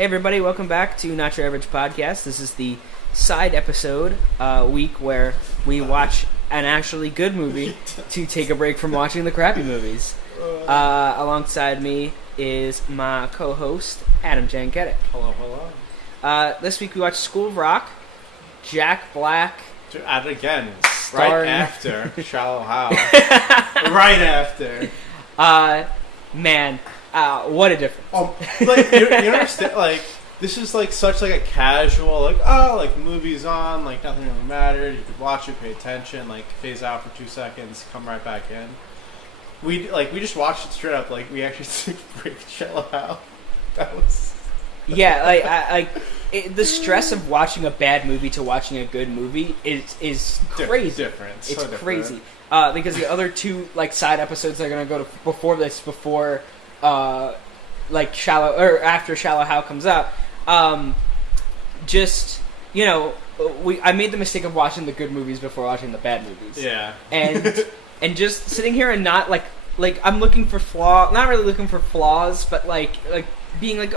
Hey everybody, welcome back to Not Your Average Podcast. This is the side episode week where we watch an actually good movie to take a break from watching the crappy movies. Alongside me is my co-host, Adam Janketic. Hello, hello. This week we watched School of Rock, Jack Black. At it again, Starring... right after Shallow Hal. Right after. Man, what a difference. Like, you understand, like, this is, like, such, like, a casual, like, oh, like, movie's on, like, nothing really mattered, you could watch it, pay attention, like, phase out for 2 seconds, come right back in. We just watched it straight up, like, we actually took a break Shallow Hal. That was... Yeah, the stress of watching a bad movie to watching a good movie is crazy. Different. It's so different. crazy. Because the other two side episodes that are gonna go to before after Shallow Hal comes out, I made the mistake of watching the good movies before watching the bad movies. Yeah. And just sitting here and not like I'm looking for not really looking for flaws, but like being like,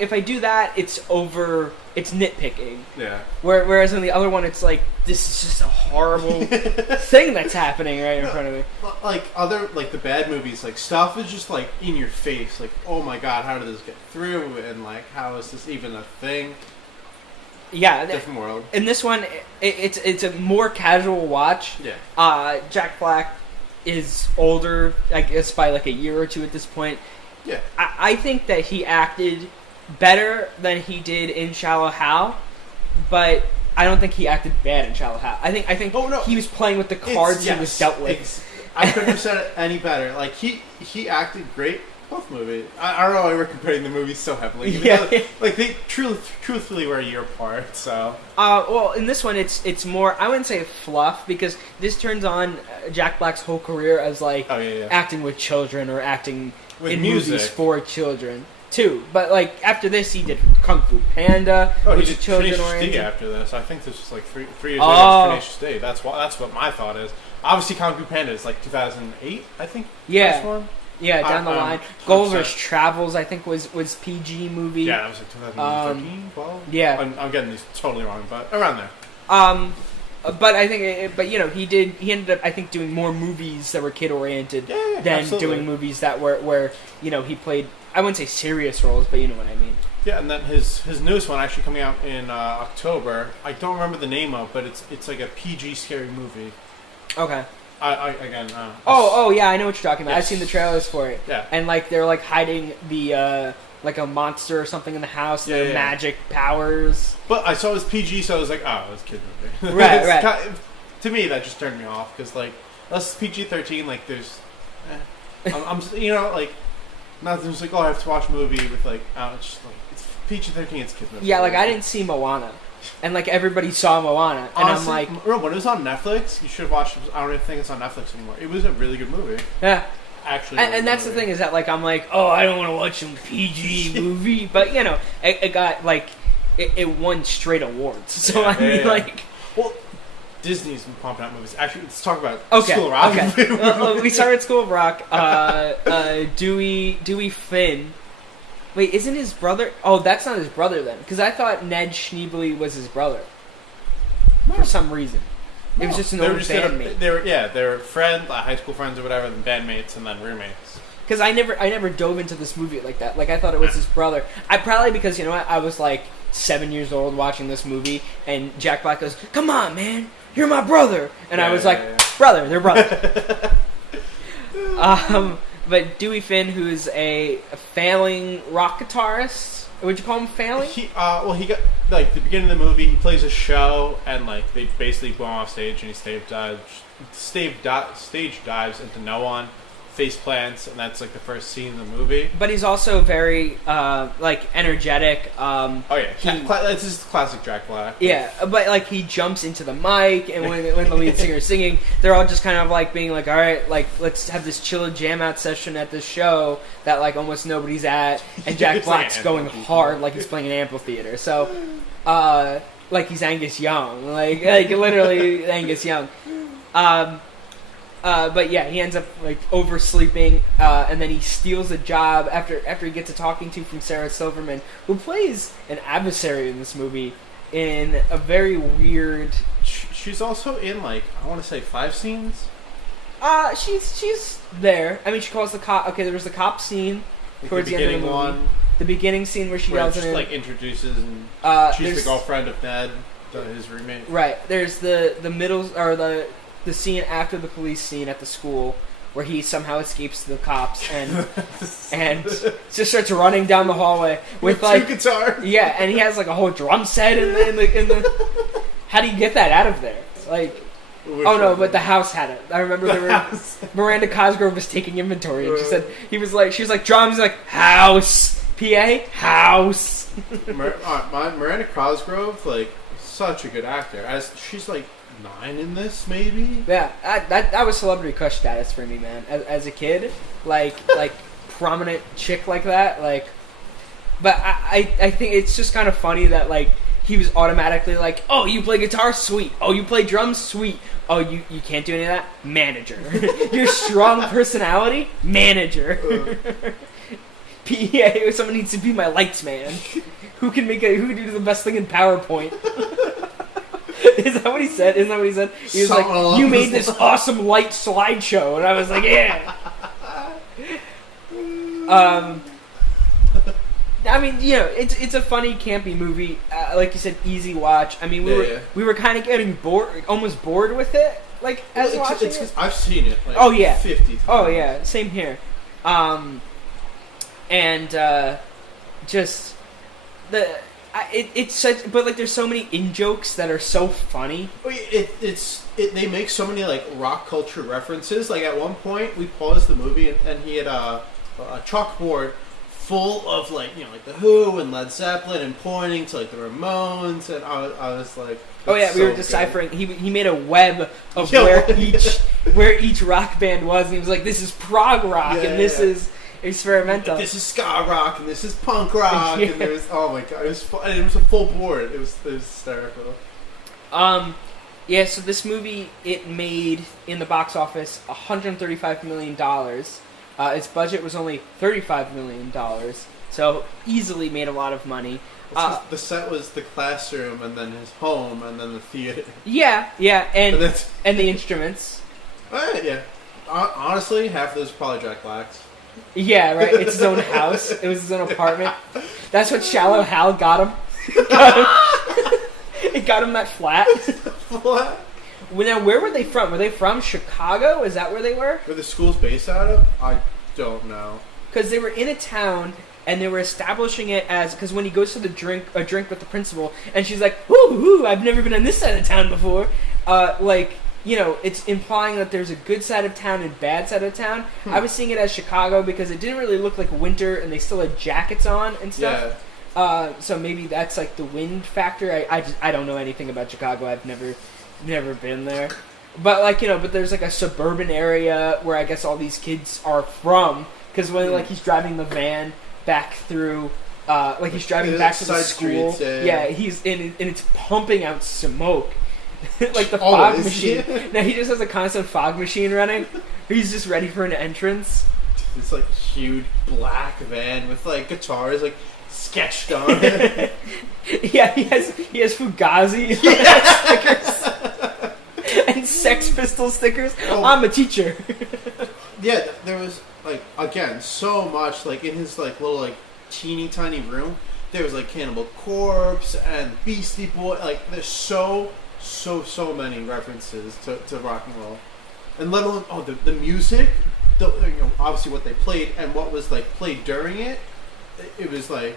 if I do that, it's nitpicking. Yeah. Whereas in the other one, it's like, this is just a horrible thing that's happening right in front of me. Like the bad movies, like, stuff is just, like, in your face. Like, oh my god, how did this get through? And, like, how is this even a thing? Yeah. Different world. In this one, it's a more casual watch. Yeah. Jack Black is older, I guess, by, like, a year or two at this point. Yeah. I think that he acted better than he did in Shallow Hal, but I don't think he acted bad in Shallow Hal. I think he was playing with the cards he was dealt with. I couldn't have said it any better. Like, he acted great both movies. I don't know why we're comparing the movies so heavily. Even though, like, they truthfully were a year apart, so... Well, in this one, it's more, I wouldn't say fluff, because this turns on Jack Black's whole career as, like, acting with children or acting with in music. movies for children, too. But, like, after this, he did Kung Fu Panda, which is children-oriented. After this. I think this was, like, three years later, Tenacious D. That's what my thought is. Obviously, Kung Fu Panda is, like, 2008, I think? Yeah. First one? Yeah, down the line. Gulliver's Travels, I think, was PG movie. Yeah, that was like 2013, 12? Yeah. I'm getting these totally wrong, but around there. But I think, he ended up, I think, doing more movies that were kid-oriented than absolutely. doing movies that where he played, I wouldn't say serious roles, but you know what I mean. Yeah, and then his newest one actually coming out in October. I don't remember the name of, but it's like a PG scary movie. Okay. Oh yeah, I know what you're talking about. Yes. I've seen the trailers for it. Yeah. And they're hiding the like a monster or something in the house. Yeah, magic powers. But I saw it was PG, so I was like, oh, it's a kid movie. Right. To me, that just turned me off because unless it's PG-13, like there's, I'm not just like, I have to watch a movie with it's just it's PG-13, it's a kid movie. Yeah, I didn't see Moana. And everybody saw Moana, and honestly, I'm like, when it was on Netflix, you should have watched it. I don't even think it's on Netflix anymore. It was a really good movie. Yeah, actually. And that's the thing is that I'm like, I don't want to watch some PG movie, but it got it won straight awards. So well, Disney's been pumping out movies. Actually, let's talk about School of Rock. Okay, we started School of Rock. Dewey Finn. Wait, isn't his brother... Oh, that's not his brother then. Because I thought Ned Schneebly was his brother. No. For some reason. No. It was just an old bandmate. They were friends, high school friends or whatever, then bandmates, and then roommates. Because I never dove into this movie like that. I thought it was his brother. Because, I was 7 years old watching this movie, and Jack Black goes, "Come on, man, you're my brother." And I was brother, they're brothers. But Dewey Finn, who's a failing rock guitarist, would you call him failing? He got the beginning of the movie. He plays a show, and they basically blow him off stage, and he stage dives into no one, face plants, and that's the first scene in the movie. But he's also very energetic. That's his classic Jack Black. Yeah, but he jumps into the mic, and when the lead singer is singing, they're all just kind of being all right, let's have this chill jam out session at this show that almost nobody's at, and Jack Black's going hard he's playing an amphitheater. So, he's Angus Young, literally Angus Young. But yeah, he ends up like oversleeping, and then he steals a job after he gets a talking to from Sarah Silverman, who plays an adversary in this movie in a very weird. She's also in like I want to say 5 scenes. She's there. I mean, she calls the cop. Okay, there was the cop scene towards the end of the movie. One, the beginning scene where she where yells it at him. like introduces and she's the girlfriend of Ned, his roommate. Right. There's the middle or the scene after the police scene at the school where he somehow escapes the cops and just starts running down the hallway with like 2 guitars. Yeah, and he has like a whole drum set in the. How do you get that out of there? Like. But the house had it. I remember Miranda Cosgrove was taking inventory, and she was like drums, like house, PA, house. Miranda Cosgrove, like such a good actor. As she's like 9 in this, maybe. Yeah, that was celebrity crush status for me, man. As a kid, like prominent chick like that, like. But I think it's just kind of funny that like. He was automatically like, oh, you play guitar? Sweet. Oh, you play drums? Sweet. Oh, you can't do any of that? Manager. Your strong personality? Manager. PA, someone needs to be my lights man. Who can do the best thing in PowerPoint? Is that what he said? Isn't that what he said? He was like, you made this awesome light slideshow. And I was like, yeah. I mean, you know, it's a funny, campy movie. Like you said, easy watch. I mean, we were kind of getting almost bored with it. Like as watching it. I've seen it. Like, 50 times. Oh yeah, same here. Just it's such. But like, there's so many in jokes that are so funny. They make so many like rock culture references. Like at one point, we paused the movie and he had a chalkboard full of like the Who and Led Zeppelin and pointing to like the Ramones, and I was like, oh yeah, we were deciphering. He made a web of where each rock band was, and he was like, this is prog rock, and this is experimental. This is ska rock, and this is punk rock, and there was oh my god, it was fun, and it was a full board. It was hysterical. Yeah. So this movie, it made in the box office $135 million. Its budget was only $35 million, so easily made a lot of money. The set was the classroom, and then his home, and then the theater. Yeah, and the instruments. Yeah. Honestly, half of those are probably Jack Black's. Yeah, right. It's his own house. It was his own apartment. That's what Shallow Hal got him. It got him that flat. Flat? Now, where were they from? Were they from Chicago? Is that where they were? Where the school's based out of? I don't know. Because they were in a town, and they were establishing it as... Because when he goes to a drink with the principal, and she's like, ooh, I've never been on this side of town before. It's implying that there's a good side of town and bad side of town. I was seeing it as Chicago because it didn't really look like winter, and they still had jackets on and stuff. Yeah. So maybe that's like the wind factor. I don't know anything about Chicago. I've never been there, but but there's like a suburban area where I guess all these kids are from, because when he's driving the van back through he's driving back to the school streets, he's in and it's pumping out smoke like the fog machine. Now he just has a constant fog machine running. He's just ready for an entrance. This like huge black van with like guitars like sketched on it. Yeah, he has Fugazi stickers and Sex Pistol stickers. Oh. I'm a teacher. Yeah, there was like again so much like in his like little like teeny tiny room. There was like Cannibal Corpse and Beastie Boy. Like there's so many references to rock and roll, and let alone the music. Obviously what they played and what was like played during it. It was like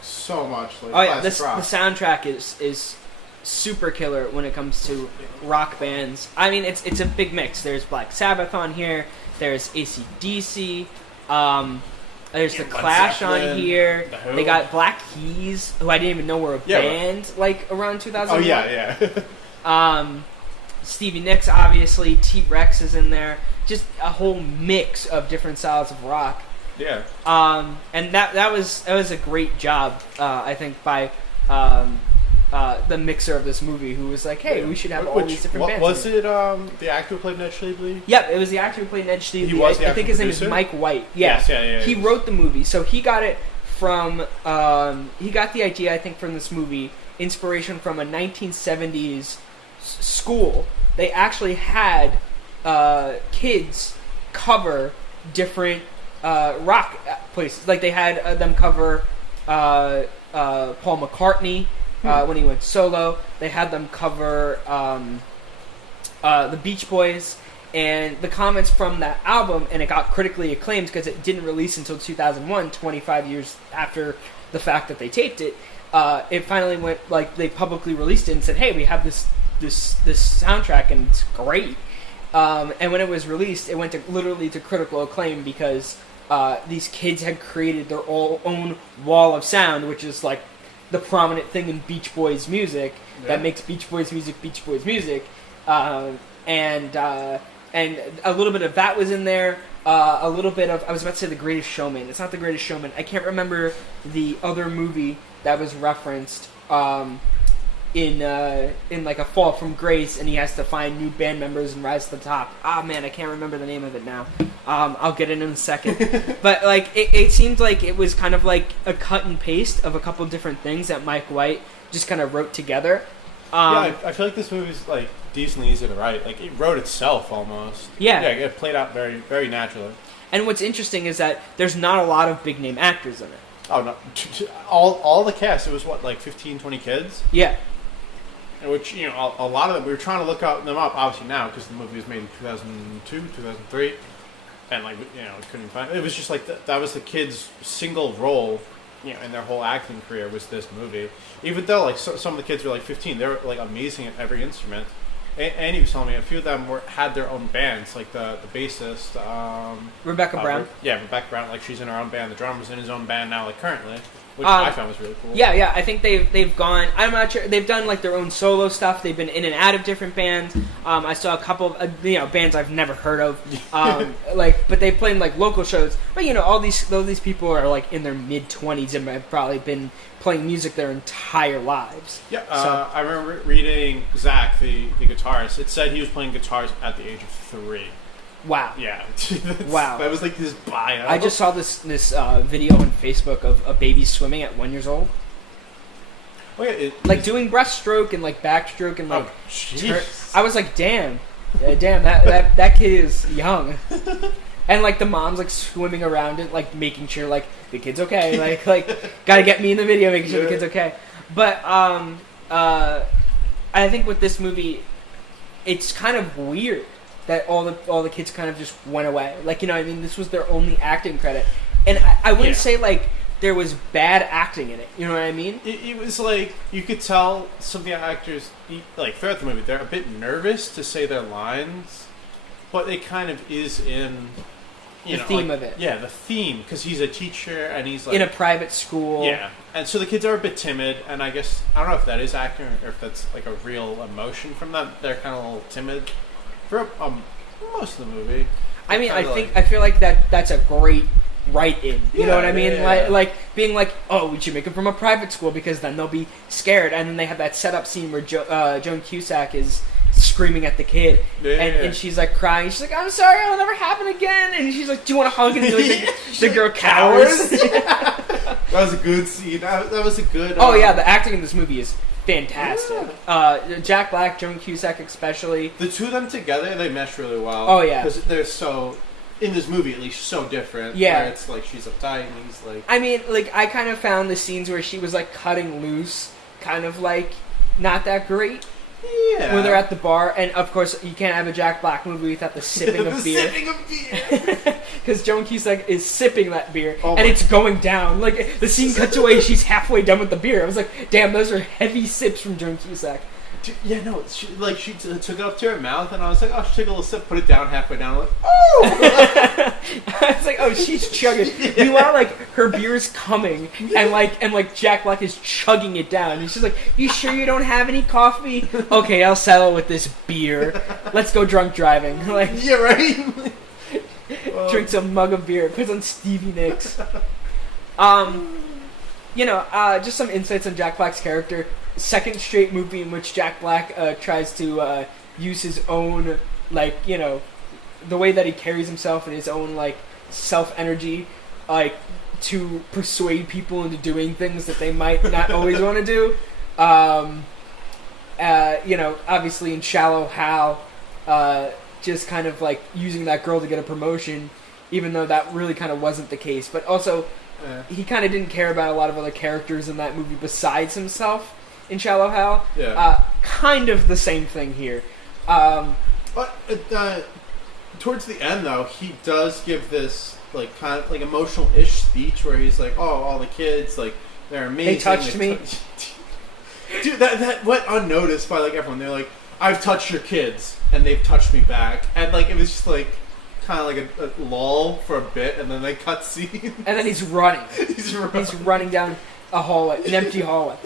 so much like the soundtrack is super killer when it comes to rock bands. I mean it's a big mix. There's Black Sabbath on here, there's AC/DC, there's the Clash on here, they got Black Keys, who I didn't even know were a band like around 2001. Oh yeah. Stevie Nicks, obviously, T-Rex is in there, just a whole mix of different styles of rock. Yeah. And that was a great job, I think, by the mixer of this movie, who was like, "Hey, we should have all these different bands." Was it the actor who played Ned Schneebly? Yep, it was the actor who played Ned Schneebly. He was the I think his name is producer? Mike White. Yes, yeah. He wrote the movie, so he got it from. He got the idea, I think, from this movie, inspiration from a 1970s school. They actually had kids cover different rock places. Like they had them cover Paul McCartney when he went solo. They had them cover the Beach Boys. And the comments from that album, and it got critically acclaimed because it didn't release until 2001, 25 years after the fact that they taped it. It finally went, like, they publicly released it and said, "Hey, we have this soundtrack and it's great." And when it was released, it went literally to critical acclaim because these kids had created their own wall of sound, which is like the prominent thing in Beach Boys music that makes Beach Boys music Beach Boys music. And a little bit of that was in there. A little bit of, I was about to say The Greatest Showman. It's not The Greatest Showman. I can't remember the other movie that was referenced in like A Fall from Grace, and he has to find new band members and rise to the top. Ah, man, I can't remember the name of it now. I'll get it in a second. But like it seemed like it was kind of like a cut and paste of a couple different things that Mike White just kind of wrote together. I feel like this movie's like decently easy to write. Like it wrote itself almost. Yeah, it played out very, very naturally. And what's interesting is that there's not a lot of big name actors in it. Oh no, all the cast. It was what, like 15, 20 kids. Yeah. Which, you know, a lot of them, we were trying to look them up, obviously now, because the movie was made in 2002, 2003, and, like, you know, couldn't find it. It was just, like, that was the kid's single role, you know, in their whole acting career was this movie. Even though, like, some of the kids were, like, 15, they were, like, amazing at every instrument. And he was telling me a few of them had their own bands, like the bassist. Rebecca Brown. Rebecca Brown, like, she's in her own band. The drummer's in his own band now, like, currently. Which I found was really cool. Yeah. I think they've gone. I'm not sure. They've done like their own solo stuff. They've been in and out of different bands. I saw a couple of bands I've never heard of. But they played in like local shows. But all these people are like in their mid-20s and have probably been playing music their entire lives. Yeah. I remember reading Zach, the guitarist. It said he was playing guitars at the age of 3. Wow. Yeah. Wow. That was like his bio. I just saw this video on Facebook of a baby swimming at 1 year old. Oh, yeah, doing breaststroke and like backstroke and like. jeez. I was like, damn, that kid is young. And like the mom's like swimming around it, like making sure like the kid's okay, like gotta get me in the video, making sure the kid's okay. But I think with this movie, it's kind of weird that all the kids kind of just went away. Like, this was their only acting credit. And I wouldn't say, like, there was bad acting in it. You know what I mean? It was, like, you could tell some of the actors, like, throughout the movie, they're a bit nervous to say their lines, but it kind of is in... the theme of it. Yeah, the theme, because he's a teacher, and he's, like... in a private school. Yeah. And so the kids are a bit timid, and I guess, I don't know if that is acting, or if that's, like, a real emotion from them. They're kind of a little timid. For most of the movie. I mean, I feel like that's a great write-in. You know what I mean? Yeah. Like being like, oh, we should make it from a private school because then they'll be scared. And then they have that setup scene where Joan Cusack is screaming at the kid, and she's like crying. She's like, I'm sorry, it'll never happen again. And she's like, do you want to hug? And the girl cowers. That was a good scene. That was a good. Oh yeah, the acting in this movie is fantastic. Jack Black, Joan Cusack especially. The two of them together, they mesh really well. Oh yeah, because they're so, in this movie at least, so different. Yeah, where it's like she's uptight and he's like. I mean, like I kind of found the scenes where she was like cutting loose, kind of like not that great. Yeah. When they're at the bar, and of course you can't have a Jack Black movie without the sipping of beer. Sipping of beer. Because Joan Cusack is sipping that beer, and it's going down. Like the scene cuts away, she's halfway done with the beer. I was like, damn, those are heavy sips from Joan Cusack. Yeah, no, she took it up to her mouth, and I was like, oh, she took a little sip, put it down halfway down, I'm like, oh! I was like, oh, she's chugging. Yeah. Meanwhile, like, her beer's coming, and like Jack Black is chugging it down, and she's like, you sure you don't have any coffee? Okay, I'll settle with this beer. Let's go drunk driving. Like, yeah, right? Drinks a mug of beer, puts on Stevie Nicks. just some insights on Jack Black's character. Second straight movie in which Jack Black tries to use his own, the way that he carries himself and his own, self-energy, to persuade people into doing things that they might not always want to do. Obviously in Shallow Hal, just kind of using that girl to get a promotion, even though that really kind of wasn't the case. But also, he kind of didn't care about a lot of other characters in that movie besides himself in Shallow Hal. Yeah. Kind of the same thing here. But towards the end, though, he does give this kind of emotional-ish speech where he's like, "Oh, all the kids, they're amazing. They touched me." Dude, that went unnoticed by everyone. They're like, "I've touched your kids, and they've touched me back," and it was just kind of a lull for a bit, and then they cut scene. And then he's running. He's running down a hallway, an empty hallway.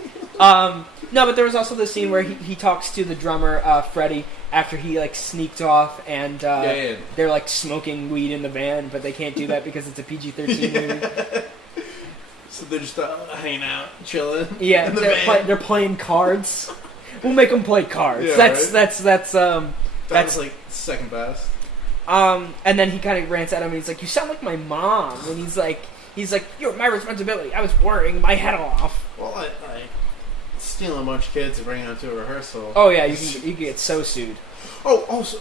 No, but there was also the scene where he talks to the drummer, Freddie, after he sneaked off, and they're smoking weed in the van, but they can't do that because it's a PG-13 movie. So they're just hanging out, chilling. Yeah, in the van. They're playing cards. We'll make them play cards. Yeah, that's second best. And then he kind of rants at him, and he's like, "You sound like my mom." And he's like, "You're my responsibility. I was worrying my head off." Well, I stealing a bunch of kids and bringing them to a rehearsal. Oh yeah, you can get so sued. Oh, also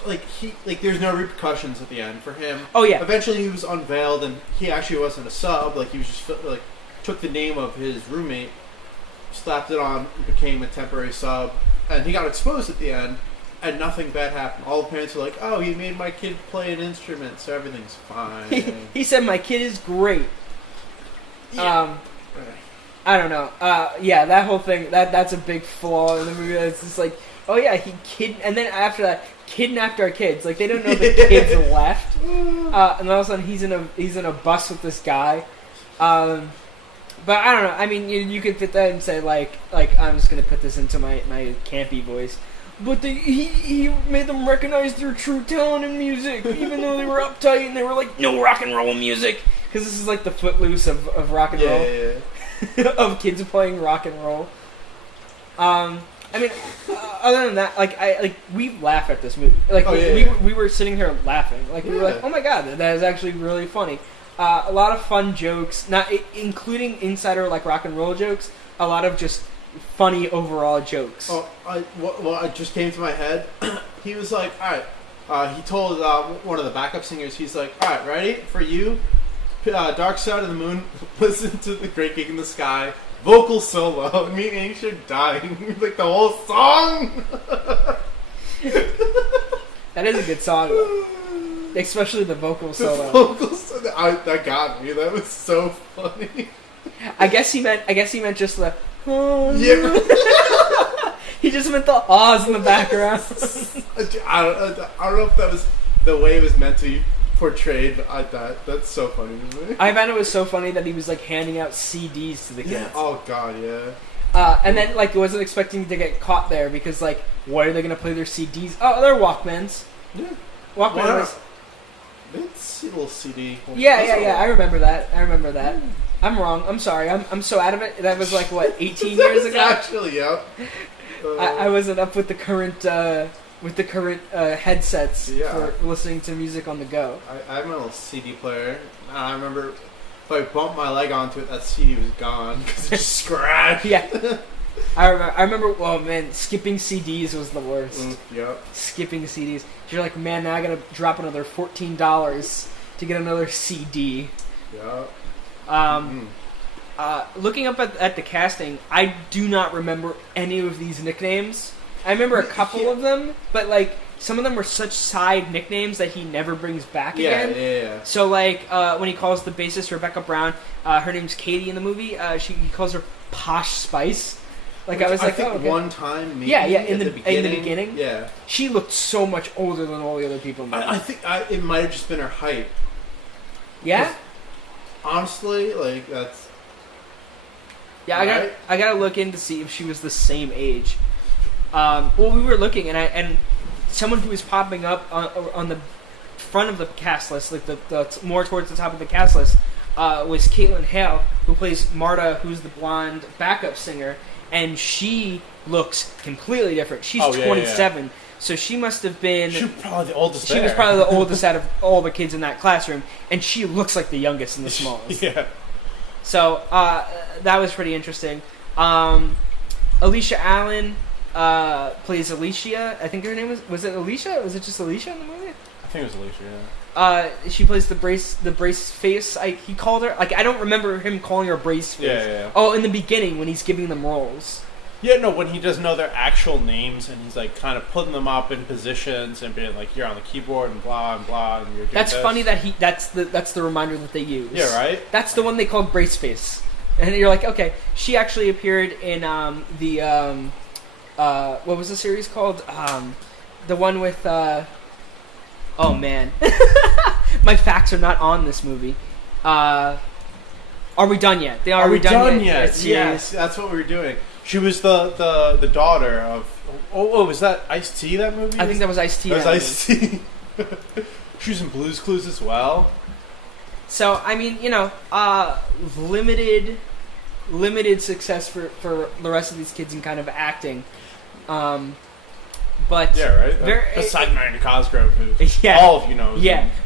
there's no repercussions at the end for him. Oh yeah. Eventually he was unveiled, and he actually wasn't a sub. He was just took the name of his roommate, slapped it on, became a temporary sub, and he got exposed at the end. And nothing bad happened. All the parents were like, "Oh, he made my kid play an instrument, so everything's fine." He said, "My kid is great." Yeah. I don't know. That whole thing, that's a big flaw in the movie. It's just oh yeah, and then after that, kidnapped our kids. They don't know the kids left. And all of a sudden, he's in a bus with this guy. But I don't know. I mean, you could fit that and say I'm just gonna put this into my campy voice. But he made them recognize their true talent in music, even though they were uptight and they were like, "No rock and roll music," because this is the Footloose of rock and roll, of kids playing rock and roll. I mean, other than that, we laugh at this movie. We were sitting here laughing, we were like, "Oh my god, that is actually really funny." A lot of fun jokes, not including insider rock and roll jokes. A lot of just funny overall jokes. Oh, it just came to my head. He was like, "All right." He told one of the backup singers, he's like, "All right, ready for you? Dark Side of the Moon. Listen to the Great Gig in the Sky. Vocal solo." And me and Anisha are dying. The whole song. That is a good song, though. Especially the vocal solo. The vocal solo. That got me. That was so funny. I guess he meant just the. Yeah. He just meant the ahs in the background. I don't know if that was the way it was meant to be portrayed, but that's so funny to me. I found it was so funny that he was handing out CDs to the kids. Yeah. Oh god, yeah. And then wasn't expecting to get caught there because what are they gonna play their CDs? Oh, they're Walkmans. Yeah. Walkman was. It's a little CD. Yeah. I remember that. I'm wrong. I'm sorry. I'm so out of it. That was 18 years ago. Actually, yeah. I wasn't up with the current headsets for listening to music on the go. I have my little CD player. I remember if I bumped my leg onto it, that CD was gone because it just scratched. Yeah. I remember. Oh man, skipping CDs was the worst. Yep. Skipping CDs. You're like, man, now I gotta drop another $14 to get another CD. Yep. Looking up at the casting, I do not remember any of these nicknames. I remember a couple of them, but some of them were such side nicknames that he never brings back again. Yeah. So when he calls the bassist Rebecca Brown, her name's Katie in the movie. He calls her Posh Spice. I was like, think oh, okay. one time, maybe in the beginning, yeah, she looked so much older than all the other people in the movie. I think it might have just been her height. Yeah. Honestly, that's. Yeah, right? I gotta look in to see if she was the same age. Well, we were looking, and someone who was popping up on the front of the cast list, the more towards the top of the cast list, was Caitlin Hale, who plays Marta, who's the blonde backup singer, and she looks completely different. She's 27, so she must have been... She was probably the oldest She was probably the oldest out of all the kids in that classroom, and she looks like the youngest and the smallest. Yeah. So, that was pretty interesting. Alicia Allen plays Alicia. I think her name was it Alicia? Was it just Alicia in the movie? I think it was Alicia, yeah. She plays the brace face. He called her, like, I don't remember him calling her brace face. Yeah. Oh, in the beginning when he's giving them roles. Yeah, no, when he doesn't know their actual names and he's like kind of putting them up in positions and being like, you're on the keyboard and blah and blah and you're doing That's this. funny that that's the reminder that they use. Yeah, right? That's the one they called brace face. And you're like, okay, she actually appeared in what was the series called? The one with oh man. My facts are not on this movie. Are We Done Yet? Are We Done Yet? Yes, that's what we were doing. She was the daughter of... Oh, was that Ice-T, that movie? I think that was Ice-T. That was Ice-T. She was in Blue's Clues as well. So, I mean, limited success for the rest of these kids in kind of acting. But yeah, right. Besides Miranda Cosgrove, who all of you know.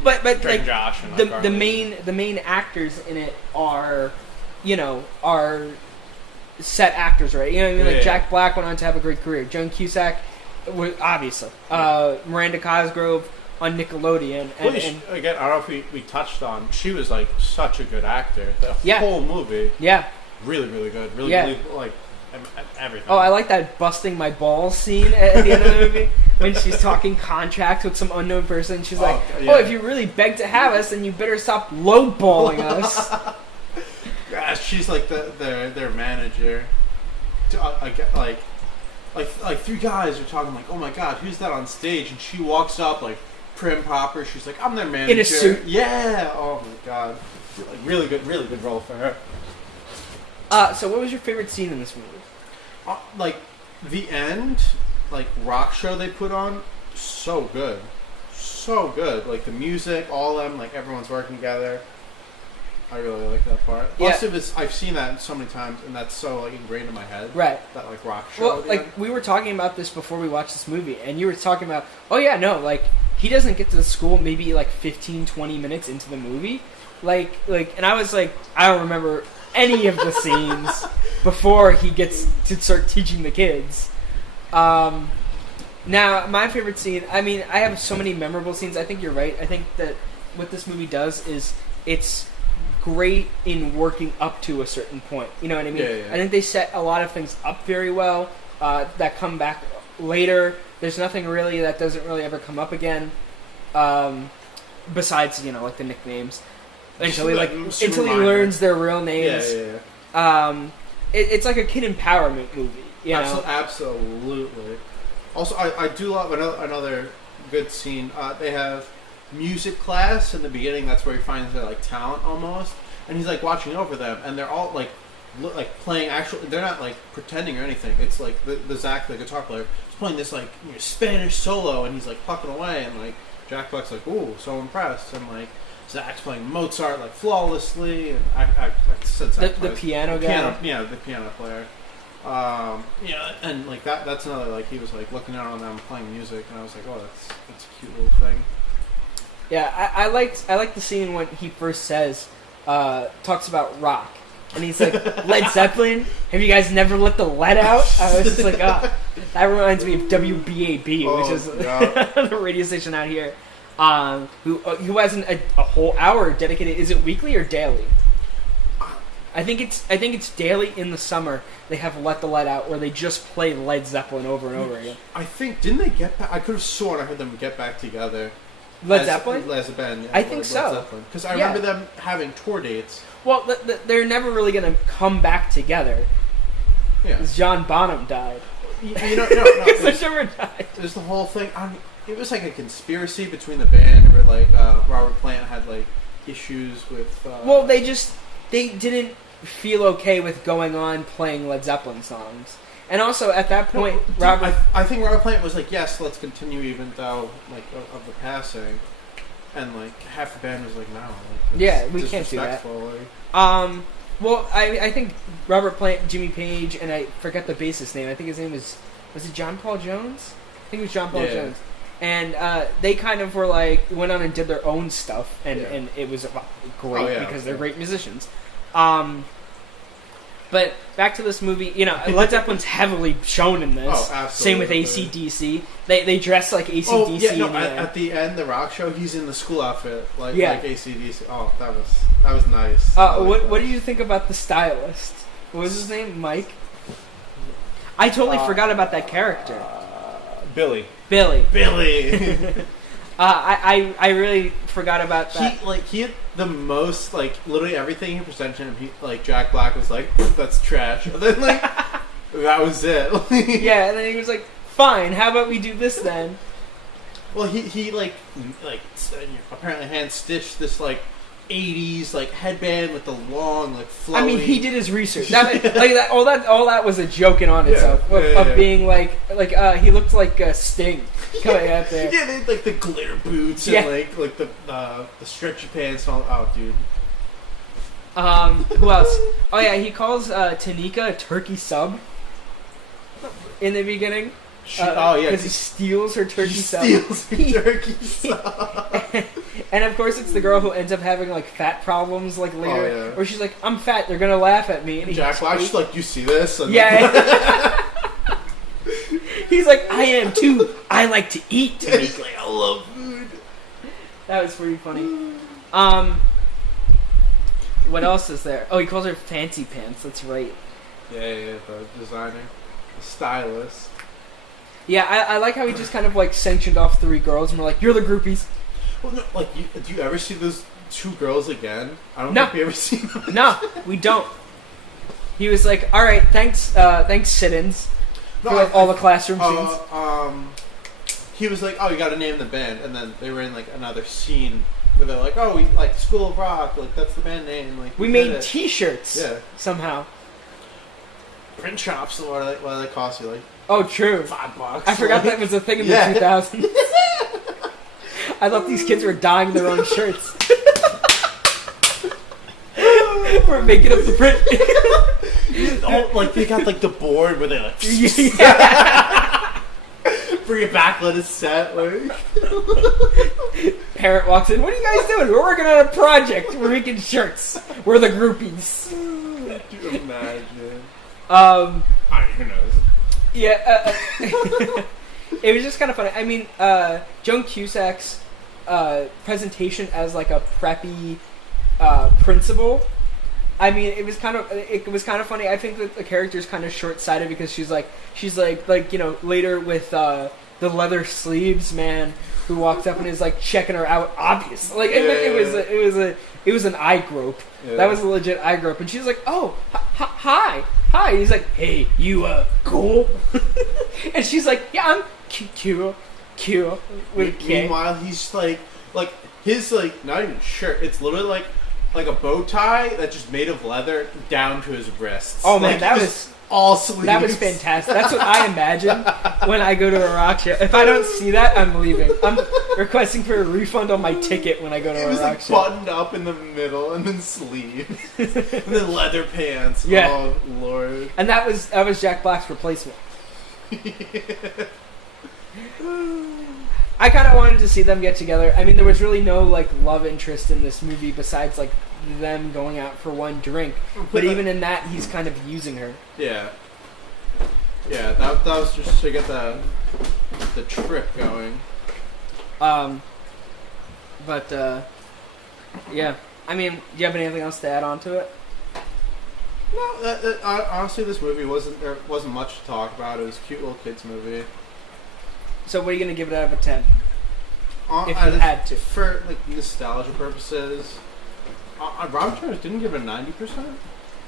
But Drake like Josh and the main actors in it are set actors, right? You know what I mean? Like Jack Black went on to have a great career. Joan Cusack, obviously. Miranda Cosgrove on Nickelodeon. And again, I don't know if we touched on. She was like such a good actor. The whole movie. Yeah. Really, really good. Really, really like everything. Oh, I like that busting my balls scene at the end of the movie when she's talking contracts with some unknown person. She's like, if you really beg to have us, then you better stop lowballing us. Yeah, she's like their manager. Like three guys are talking like, oh my god, who's that on stage? And she walks up like prim proper. She's like, I'm their manager. In a suit. Yeah. Oh my god. Like really good role for her. So what was your favorite scene in this movie? Like the end, like rock show they put on, so good. Like the music, all of them, like everyone's working together. I really like that part. Plus, I've seen that so many times, and that's so like ingrained in my head. Right. That like rock show. Well, like we were talking about this before we watched this movie, and you were talking about, like he doesn't get to the school maybe like 15, 20 minutes into the movie, like, and I was like, I don't remember any of the scenes before he gets to start teaching the kids. Now, my favorite scene, I mean, I have so many memorable scenes. I think you're right. I think that what this movie does is it's great in working up to a certain point. You know what I mean? Yeah. I think they set a lot of things up very well that come back later. There's nothing really that doesn't really ever come up again, besides, like the nicknames. Until he learns their real names. Yeah. It's like a kid empowerment movie. You know? Absolutely. Also, I do love another good scene. They have music class in the beginning. That's where he finds their like talent almost, and he's like watching over them, and they're all like playing actual. They're not like pretending or anything. It's like the Zach, the guitar player, is playing this like Spanish solo, and he's like plucking away, and like Jack Black's like, ooh, so impressed, and like Zach's playing Mozart like flawlessly, and I said Zach the piano guy. The piano player. And like that's another like he was like looking out on them playing music, and I was like, oh, that's a cute little thing. Yeah, I liked the scene when he first says talks about rock, and he's like, Led Zeppelin. Have you guys never let the lead out? I was just like, that reminds me of WBAB, which is the radio station out here. Who has a whole hour dedicated. Is it weekly or daily? I think it's daily in the summer. They have Let the Lead Out, where they just play Led Zeppelin over and over again. I think didn't they get back? I could have sworn I heard them get back together. Led Zeppelin? As a band, yeah, I think so. Because I remember them having tour dates. Well, they're never really going to come back together. Yeah. Because John Bonham died. No. Never died. There's the whole thing. It was like a conspiracy between the band, where like Robert Plant had like issues with. Well, they didn't feel okay with going on playing Led Zeppelin songs. And also, at that point, I think Robert Plant was like, yes, let's continue even though, like, of the passing. and like half the band was like, no, like, Yeah, we can't do that. Like, Well, I think Robert Plant, Jimmy Page, and I forget the bassist's name. I think his name was it John Paul Jones? I think it was John Paul Jones. And they kind of were like, went on and did their own stuff, and it was great because they're great musicians. But back to this movie, you know, Led Zeppelin's heavily shown in this. Oh, absolutely. Same with AC/DC. They dress like AC/DC. Oh, yeah, no, at the end, the rock show, he's in the school outfit, like AC/DC. Oh, that was nice. What did you think about the stylist? What was his name? Mike? I totally forgot about that character. Billy. I really forgot about that. He had the most, like, literally everything he presented him. Jack Black was like, that's trash. And then that was it. Yeah, and then he was like, fine, how about we do this then? Well, he apparently hand stitched this 80s headband with the long flowy. I mean, he did his research. All that was a joke in on itself of being he looked like Sting coming out there. Yeah, they had the glitter boots and the stretchy pants and all. Oh, dude. Who else? Oh yeah, he calls Tanika a turkey sub in the beginning. Because he steals her turkey sub. And of course, it's the girl who ends up having fat problems later, where she's like, "I'm fat. They're gonna laugh at me." And Jack Black's like, "You see this?" And he's like, "I am too. I like to eat." And he's like, "I love food." That was pretty funny. What else is there? Oh, he calls her Fancy Pants. That's right. Yeah, the designer, the stylist. Yeah, I like how he just kind of sanctioned off 3 girls and we're like, "You're the groupies." Well, no, do you ever see those 2 girls again? I don't think we ever see them. No, we don't. He was like, "All right, thanks, sit-ins for all the classroom scenes." He was like, "Oh, you got to name the band," and then they were in another scene where they're like, "Oh, we School of Rock, that's the band name." We made T-shirts. Yeah. Somehow. Print shops. What do they cost you? Oh, true. $5. I forgot that was a thing in the 2000s. I thought these kids were dyeing their own shirts. We're making up the print. They got the board where they bring it back, let it set. Parent walks in. "What are you guys doing?" "We're working on a project. We're making shirts. We're the groupies." Could you imagine? Who knows? Yeah, it was just kind of funny. I mean, Joan Cusack's presentation as a preppy principal. I mean, it was kind of funny. I think that the character is kind of short-sighted because she's like later with the leather sleeves man who walks up and is checking her out. Obviously, it was an eye grope. Yeah. That was a legit eye grope, and she's like, "Oh, hi." And he's like, "Hey, you cool?" And she's like, "Yeah, I'm cute." With Meanwhile, he's his not even shirt. It's literally like a bow tie that's just made of leather down to his wrists. Oh man, that was all sleeves. That was fantastic. That's what I imagine when I go to a rock show. If I don't see that, I'm leaving. I'm requesting for a refund on my ticket when I go to a rock show. It was buttoned up in the middle and then sleeves. And then leather pants. Yeah. Oh, Lord. And that was Jack Black's replacement. I kind of wanted to see them get together. I mean, there was really no love interest in this movie besides them going out for one drink. But even in that, he's kind of using her. Yeah. Yeah, that was just to get the trip going. Yeah. I mean, do you have anything else to add on to it? No, honestly, this movie there wasn't much to talk about. It was a cute little kids movie. So what are you going to give it out of a 10? If you had to. For nostalgia purposes, Rotten Tomatoes didn't give it a 90%?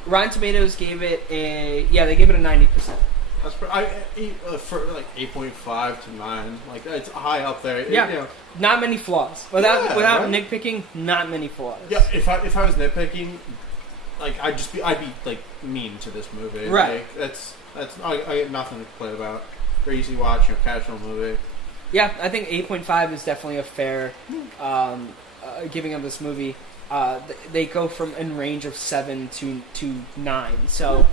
Rotten Tomatoes gave it they gave it a 90%. That's for 8.5 to 9. It's high up there. Yeah. Not many flaws. Without nitpicking, not many flaws. Yeah, if I was nitpicking, I'd be mean to this movie. Right. I get nothing to complain about. Very easy watch, casual movie. Yeah, I think 8.5 is definitely a fair giving of this movie. They go from in range of 7 to 9. So,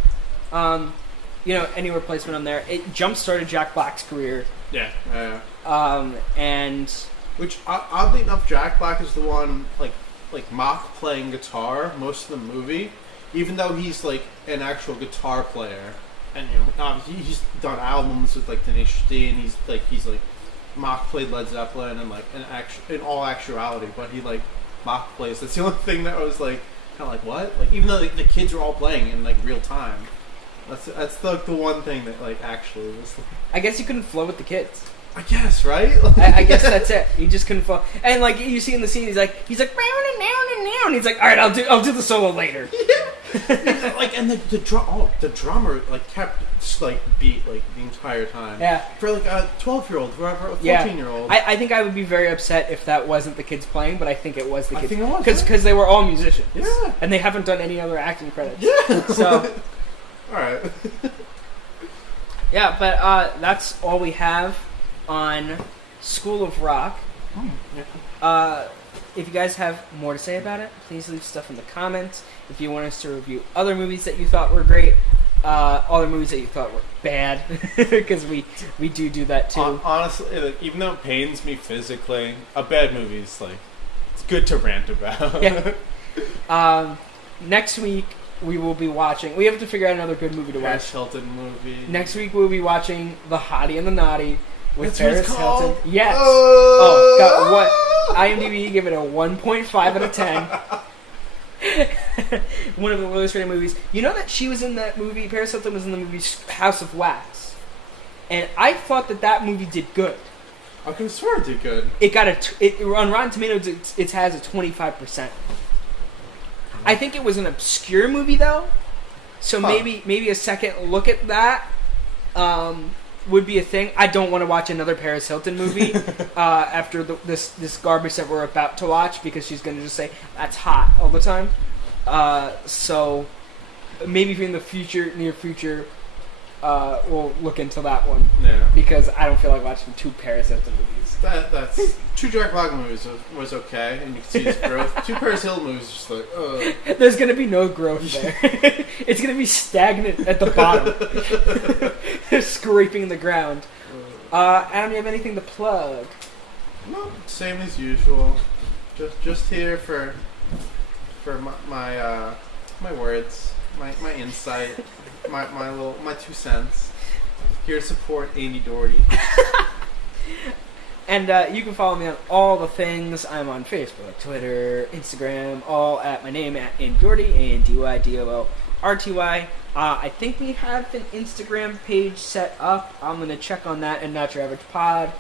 any replacement on there. It jump-started Jack Black's career. Yeah. And which oddly enough, Jack Black is the one like mock playing guitar most of the movie, even though he's like an actual guitar player, and he's done albums with like Tenacious D, and he's like mock played Led Zeppelin and like in all actuality, but he like mock plays. That's the only thing that I was like kind of like what, like even though the kids are all playing in like real time. That's the one thing that like actually was. I guess you couldn't flow with the kids. I guess, right? I guess that's it. You just couldn't flow. And like you see in the scene, he's like and he's like, all right, I'll do the solo later. Yeah. Like and the drummer like kept just like beat like the entire time. Yeah. For like a 12-year-old, for a 14-year-old. I think I would be very upset if that wasn't the kids playing, but I think it was the kids. I think it was because they were all musicians. Yeah. And they haven't done any other acting credits. Yeah. So. All right. Yeah, but that's all we have on School of Rock. If you guys have more to say about it, please leave stuff in the comments. If you want us to review other movies that you thought were great, other movies that you thought were bad, because we do that too. Honestly, like, even though it pains me physically, a bad movie is like it's good to rant about. Yeah. Next week we will be watching. We have to figure out another good movie to watch. Paris Hilton movie. Next week we'll be watching The Hottie and the Naughty with That's Paris Hilton. Yes. Oh, God, what? IMDb give it a 1.5 out of 10. One of the lowest rated movies. You know that she was in that movie. Paris Hilton was in the movie House of Wax, and I thought that movie did good. I could swear it did good. It got on Rotten Tomatoes. It has a 25%. I think it was an obscure movie though, so maybe a second look at that would be a thing. I don't want to watch another Paris Hilton movie after this garbage that we're about to watch, because she's going to just say that's hot all the time. So maybe in the near future, we'll look into that one. Yeah. Because I don't feel like watching 2 Paris Hilton movies. That's 2 Jack Black movies was okay, and you can see his growth. 2 Paris Hilton movies just like, ugh. There's gonna be no growth there. It's gonna be stagnant at the bottom, scraping the ground. Adam, you have anything to plug? No, same as usual. Just here for my words, my insight, my 2 cents. Here to support Andy Doherty. And you can follow me on all the things. I'm on Facebook, Twitter, Instagram, all at my name, at Andy Doherty, ANDYDOORTY. I think we have an Instagram page set up. I'm going to check on that and Not Your Average Pod.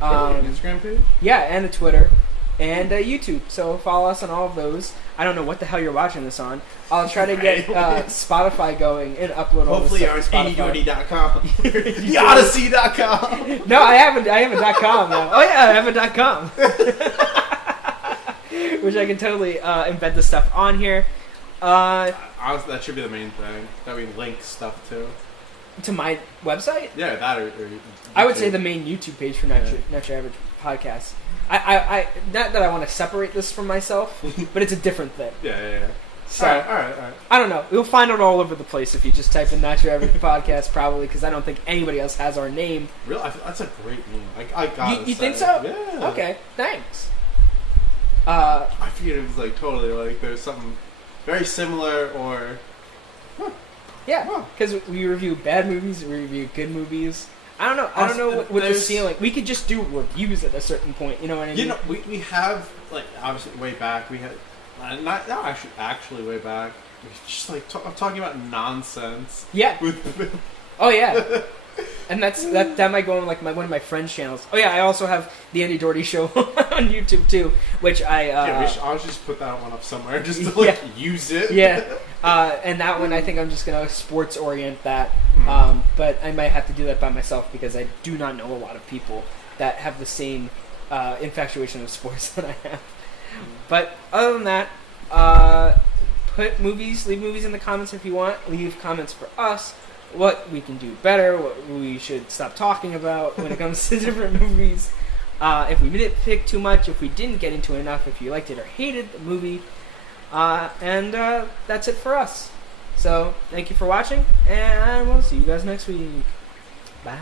An Instagram page? Yeah, and a Twitter. And YouTube. So follow us on all of those. I don't know what the hell you're watching this on. I'll try to get Spotify going and upload all hopefully this stuff to Spotify. AndyDoherty.com. TheOdyssey.com. No, I have a .com now. Oh yeah, I have a .com. Which I can totally embed the stuff on here. Honestly, that should be the main thing that we link stuff to. To my website? Yeah, that or I would say the main YouTube page for Not Your Average Podcast. I not that I want to separate this from myself, but it's a different thing. Yeah. So, all right. I don't know. You'll find it all over the place if you just type in Not Your Average Podcast, probably, because I don't think anybody else has our name. Really? That's a great name. I got it. You think so? Yeah. Okay, thanks. I figured it was like totally like there's something very similar or... Yeah, because we review bad movies, we review good movies. I don't know. I don't know what the ceiling. We could just do reviews at a certain point. You know what I mean? You know, we have like obviously way back. We had not actually way back. We just like talking about nonsense. Yeah. Oh yeah. And that might go on like one of my friends' channels. Oh yeah, I also have the Andy Doherty Show on YouTube too, which I'll just put that one up somewhere just to use it. Yeah. And that one I think I'm just gonna sports orient that. But I might have to do that by myself because I do not know a lot of people that have the same infatuation of sports that I have. But other than that, leave movies in the comments if you want. Leave comments for us. what we can do better, what we should stop talking about when it comes to different movies. If we nitpick too much, if we didn't get into it enough, if you liked it or hated the movie. And that's it for us. So, thank you for watching, and we'll see you guys next week. Bye.